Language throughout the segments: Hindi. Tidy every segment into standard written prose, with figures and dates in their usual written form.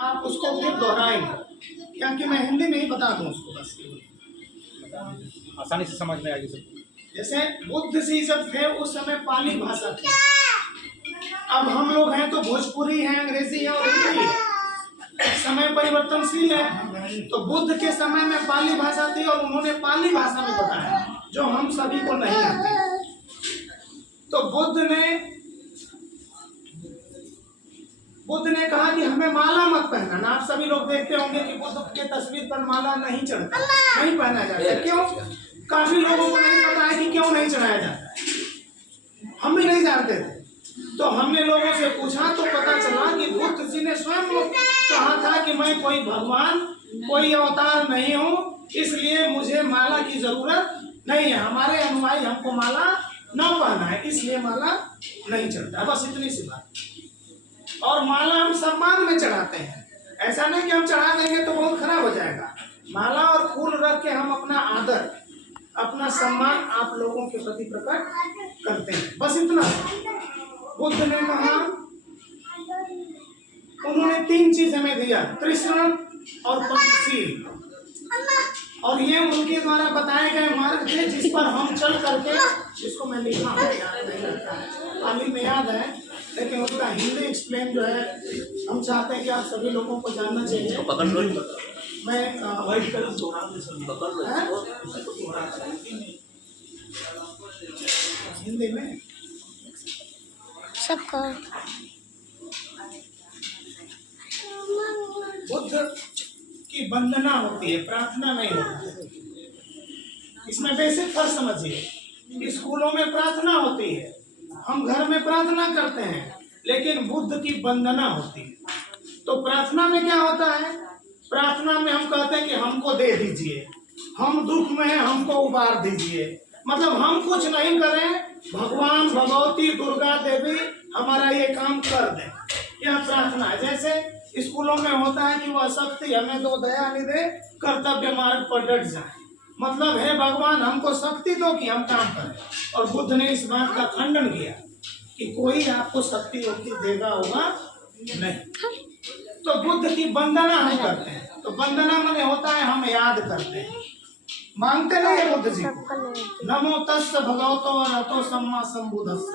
आप उसको फिर दोहराएंगे, क्योंकि मैं हिंदी में ही बता दूं उसको बस आसानी से समझ में आएगी सबको। जैसे बुद्ध जी जब थे उस समय पाली भाषा थी, अब हम लोग हैं तो भोजपुरी है, अंग्रेजी है और हिंदी है, समय परिवर्तनशील है। तो बुद्ध के समय में पाली भाषा थी और उन्होंने पाली भाषा में बताया जो हम सभी को नहीं आती। तो बुद्ध ने कहा कि हमें माला मत पहनना। आप सभी लोग देखते होंगे कि बुद्ध के तस्वीर पर माला नहीं चढ़ता, नहीं पहना जाता। क्यों? काफी लोगों को नहीं पता है कि क्यों नहीं चढ़ाया जाता है, हम भी नहीं जानते थे। तो हमने लोगों से पूछा तो पता चला कि बुद्ध जी ने स्वयं कहा था कि मैं कोई भगवान, कोई अवतार नहीं हूँ, इसलिए मुझे माला की जरूरत नहीं है। हमारे अनुयायी हमको माला न पहना है, इसलिए माला नहीं चढ़ता। बस इतनी सी बात। और माला हम सम्मान में चढ़ाते हैं, ऐसा नहीं कि हम चढ़ा देंगे तो बहुत खराब हो जाएगा। माला और फूल रख के हम अपना आदर, अपना सम्मान आप लोगों के प्रति प्रकट करते हैं, बस इतना। बुद्ध ने कहा, उन्होंने 3 चीज हमें दिया, त्रिशरण और पंचशील, और ये उनके द्वारा बताए गए मार्ग थे जिस पर हम चल करके, जिसको मैं लिखा हूँ, याद नहीं रहता है, हाल में याद है, लेकिन उसका हिंदी एक्सप्लेन जो है हम चाहते हैं कि आप सभी लोगों को जानना चाहिए। मैं हिंदी में सबको बुद्ध की वंदना होती है, प्रार्थना नहीं होती। इसमें बेसिक फर्क समझिए। स्कूलों में प्रार्थना होती है, हम घर में प्रार्थना करते हैं, लेकिन बुद्ध की वंदना होती है। तो प्रार्थना में क्या होता है? प्रार्थना में हम कहते हैं कि हमको दे दीजिए, हम दुख में हैं, हमको उबार दीजिए। मतलब हम कुछ नहीं करें, भगवान, भगवती, दुर्गा देवी हमारा ये काम कर दें, यह प्रार्थना है। जैसे स्कूलों में होता है कि वह शक्ति हमें दो, दया निधे, कर्तव्य मार्ग पर डट जाए। मतलब है भगवान हमको शक्ति दो कि हम काम करें। और बुद्ध ने इस बात का खंडन किया कि कोई आपको शक्ति देगा होगा नहीं। तो बुद्ध की वंदना हम करते हैं। तो वंदना माने होता है हम याद करते हैं, मांगते नहीं है बुद्ध जी को। नमो तस्य भगवतो अरहतो सम्मा सम्बुद्धस्स,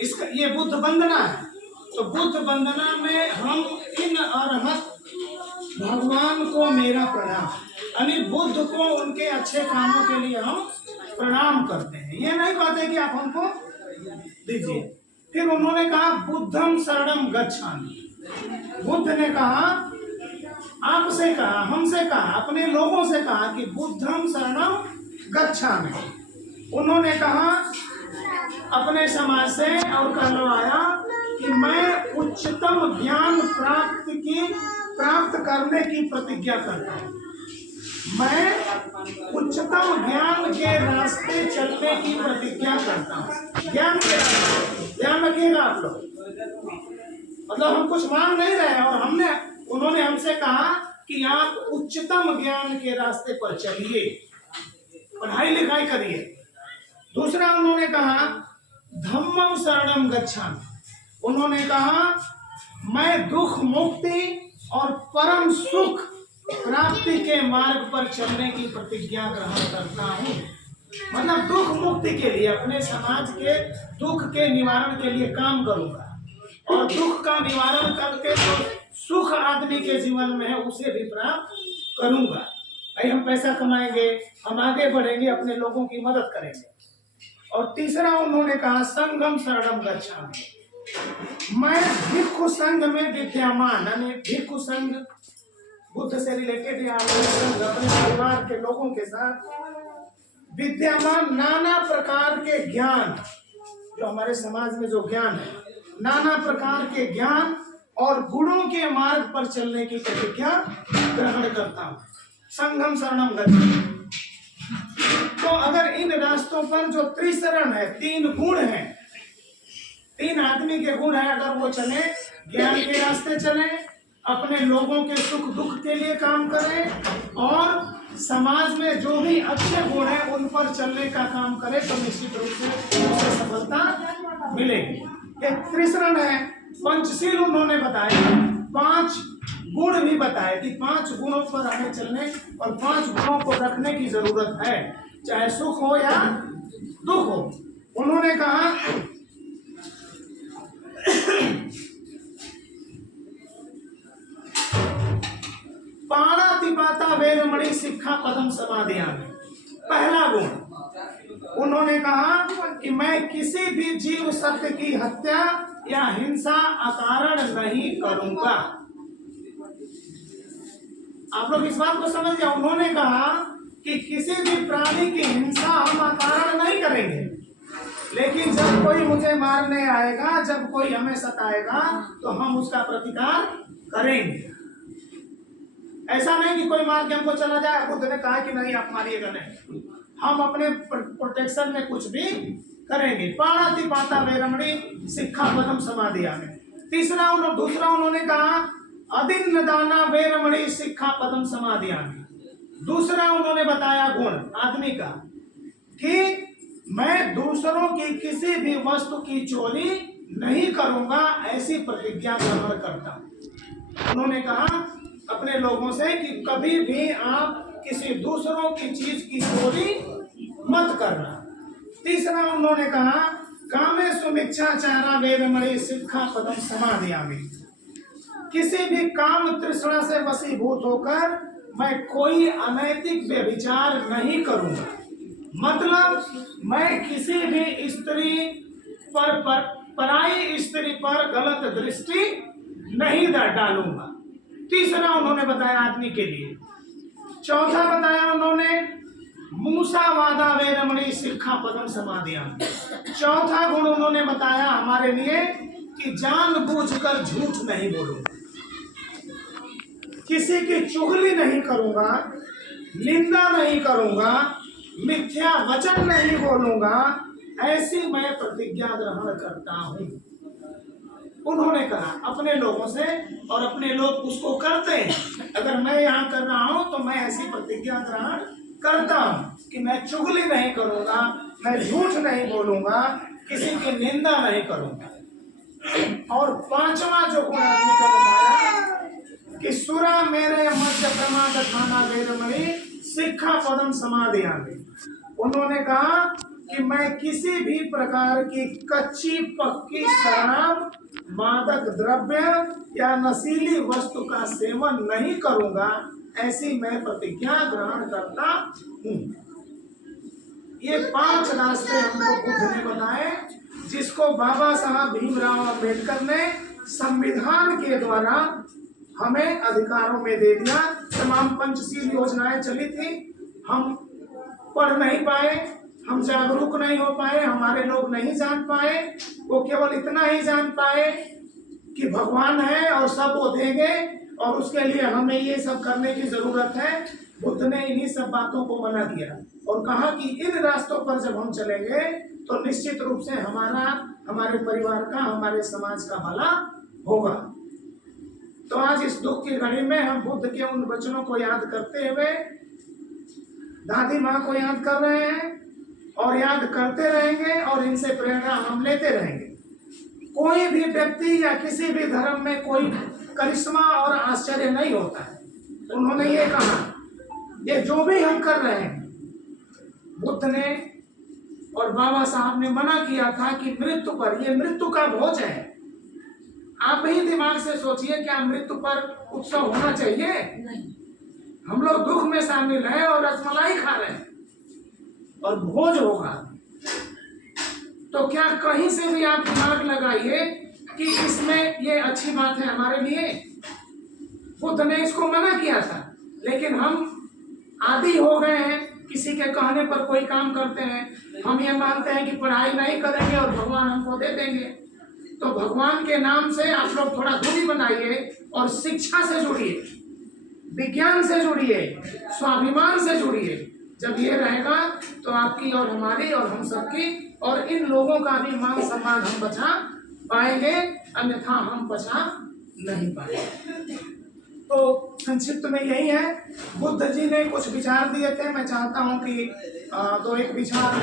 इसका ये बुद्ध वंदना है। तो बुद्ध वंदना में हम इन अरहत भगवान को मेरा प्रणाम, यानी बुद्ध को उनके अच्छे कामों के लिए हम प्रणाम करते हैं। ये नहीं कहते कि आप हमको दीजिए। फिर उन्होंने कहा बुद्धम शरणम गच्छामि। बुद्ध ने कहा, आपसे कहा, हमसे कहा, अपने लोगों से कहा कि बुद्धम शरणम गच्छामि। उन्होंने कहा अपने समाज से और कहलवाया कि मैं उच्चतम ज्ञान प्राप्त करने की प्रतिज्ञा करता हूँ। मैं उच्चतम ज्ञान के रास्ते चलने की प्रतिज्ञा करता हूँ। ज्ञान के रास्ते, ध्यान रखिएगा आप लोग। मतलब हम कुछ मांग नहीं रहे हैं, और उन्होंने हमसे कहा कि आप उच्चतम ज्ञान के रास्ते पर चलिए, पढ़ाई लिखाई करिए। दूसरा उन्होंने कहा धम्मम शरणम गच्छामि। उन्होंने कहा मैं दुख मुक्ति और परम सुख प्राप्ति के मार्ग पर चलने की प्रतिज्ञा ग्रहण करता हूँ। मतलब दुख मुक्ति के लिए, अपने समाज के दुख के निवारण के लिए काम करूंगा, और दुख का निवारण करके जो सुख आदमी के जीवन में है उसे भी प्राप्त करूंगा। भाई हम पैसा कमाएंगे, हम आगे बढ़ेंगे, अपने लोगों की मदद करेंगे। और तीसरा उन्होंने कहा संघम शरणम गच्छामि। मैं भिक्षु संघ में विद्यमान, यानी भिक्षु संघ बुद्ध से रिलेटेड या अपने परिवार के लोगों के साथ विद्यमान नाना प्रकार के ज्ञान, जो हमारे समाज में जो ज्ञान है, नाना प्रकार के ज्ञान और गुणों के मार्ग पर चलने की प्रतिज्ञा ग्रहण करता हूँ। संघम शरणम गच्छामि। तो अगर इन रास्तों पर जो त्रिशरण है, 3 गुण है, 3 आदमी के गुण है, अगर वो चले, ज्ञान के रास्ते चले, अपने लोगों के सुख दुख के लिए काम करें, और समाज में जो भी अच्छे गुण है उन पर चलने का काम करें, तो निश्चित रूप से उसे सफलता मिलेगी। एक त्रिशरण है। पंचशील उन्होंने बताया 5 गुण भी बताए कि 5 गुणों पर हमें चलने और 5 गुणों को रखने की जरूरत है, चाहे सुख हो या दुख हो। उन्होंने कहा पाणातिपाता वेरमणि शिक्षा पदम समाधियामि। पहला गुण उन्होंने कहा कि मैं किसी भी जीव सत्य की हत्या या हिंसा अकारण नहीं करूंगा। आप लोग इस बात को समझ गए। उन्होंने कहा कि किसी भी प्राणी की हिंसा हम अकारण नहीं करेंगे, लेकिन जब कोई मुझे मारने आएगा, जब कोई हमें सताएगा, तो हम उसका प्रतिकार करेंगे। ऐसा नहीं कि कोई मार के हमको चला जाए, बुद्ध ने कहा कि नहीं आप मारिएगा नहीं, हम अपने प्रोटेक्शन में कुछ भी करेंगे। पाणातिपाता वेरमणि शिक्षा पदम समाधियामि। दूसरा उन्होंने कहा अदिन्न दाना वेरमणि शिक्षा पदम समाधियामि। दूसरा उन्होंने बताया गुण आदमी का कि मैं दूसरों की किसी भी वस्तु की चोरी नहीं करूंगा, ऐसी प्रतिज्ञा ग्रहण करता हूं। उन्होंने कहा अपने लोगों से कि कभी भी आप किसी दूसरों की चीज की चोरी मत करना। तीसरा उन्होंने कहा कामे सुमिच्छाचारा वेरमणि शिक्षा पदम समाधियामि। किसी भी काम तृष्णा से वशीभूत होकर मैं कोई अनैतिक व्यभिचार नहीं करूंगा। मतलब मैं किसी भी स्त्री पर पराई स्त्री पर गलत दृष्टि नहीं डालूंगा। तीसरा उन्होंने बताया आदमी के लिए। चौथा बताया उन्होंने मूसावादा वेरमणि शिक्षा पदम समाधियामि। चौथा गुण उन्होंने बताया हमारे लिए कि जानबूझकर झूठ नहीं बोलूंगा, किसी की चुगली नहीं करूंगा, निंदा नहीं करूंगा, मिथ्या वचन नहीं बोलूंगा, ऐसी मैं प्रतिज्ञा ग्रहण करता हूं। उन्होंने कहा अपने लोगों से, और अपने लोग उसको करते हैं। अगर मैं यहाँ कर रहा हूं तो मैं ऐसी प्रतिज्ञा ग्रहण करता हूं कि मैं चुगली नहीं करूंगा, मैं झूठ नहीं बोलूंगा, किसी की निंदा नहीं करूंगा। और पांचवा जो गुण आदमी का बताया कि सुरा मेरे मध्य प्रमाद खाना वेरमणि शिक्षा पदम समाधियामि। उन्होंने कहा कि मैं किसी भी प्रकार की कच्ची पक्की शराब, मादक द्रव्य या नशीली वस्तु का सेवन नहीं करूंगा, ऐसी मैं प्रतिज्ञा ग्रहण करता हूँ। ये 5 रास्ते हमको बुद्ध ने बताए, जिसको बाबा साहब भीमराव अम्बेडकर ने संविधान के द्वारा हमें अधिकारों में दे दिया। तमाम पंचशील योजनाएं चली थी, हम पढ़ नहीं पाए, हम जागरूक नहीं हो पाए, हमारे लोग नहीं जान पाए। वो केवल इतना ही जान पाए कि भगवान है और सब वो देंगे, और उसके लिए हमें ये सब करने की जरूरत है। बुद्ध ने इन्हीं सब बातों को मना किया और कहा कि इन रास्तों पर जब हम चलेंगे तो निश्चित रूप से हमारा, हमारे परिवार का, हमारे समाज का भला होगा। तो आज इस दुख की घड़ी में हम बुद्ध के उन वचनों को याद करते हुए दादी माँ को याद कर रहे हैं और याद करते रहेंगे, और इनसे प्रेरणा हम लेते रहेंगे। कोई भी व्यक्ति या किसी भी धर्म में कोई करिश्मा और आश्चर्य नहीं होता है। उन्होंने ये कहा, ये जो भी हम कर रहे हैं, बुद्ध ने और बाबा साहब ने मना किया था कि मृत्यु पर, ये मृत्यु का भोज है। आप ही दिमाग से सोचिए, क्या मृत्यु पर उत्सव होना चाहिए? नहीं। हम लोग दुख में शामिल हैं और रसमलाई खा रहे हैं और भोज होगा। तो क्या कहीं से भी आप दिमाग लगाइए कि इसमें ये अच्छी बात है हमारे लिए? बुद्ध ने इसको मना किया था, लेकिन हम आदी हो गए हैं, किसी के कहने पर कोई काम करते हैं। हम ये मानते हैं कि पढ़ाई नहीं करेंगे और भगवान हमको दे देंगे। तो भगवान के नाम से आप लोग थोड़ा दूरी बनाइए और शिक्षा से जुड़िए, विज्ञान से जुड़िए, स्वाभिमान से जुड़िए। जब ये रहेगा तो आपकी और हमारी और हम सबकी और इन लोगों का भी मान सम्मान हम बचा पाएंगे, अन्यथा हम बचा नहीं पाएंगे। तो संक्षिप्त में यही है। बुद्ध जी ने कुछ विचार दिए थे, मैं चाहता हूं कि तो एक विचार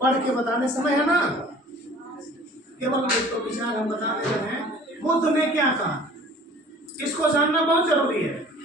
पढ़ के बताने समय है ना, केवल एक तो विचार हम बता दे रहे हैं। बुद्ध ने क्या कहा, इसको जानना बहुत जरूरी है।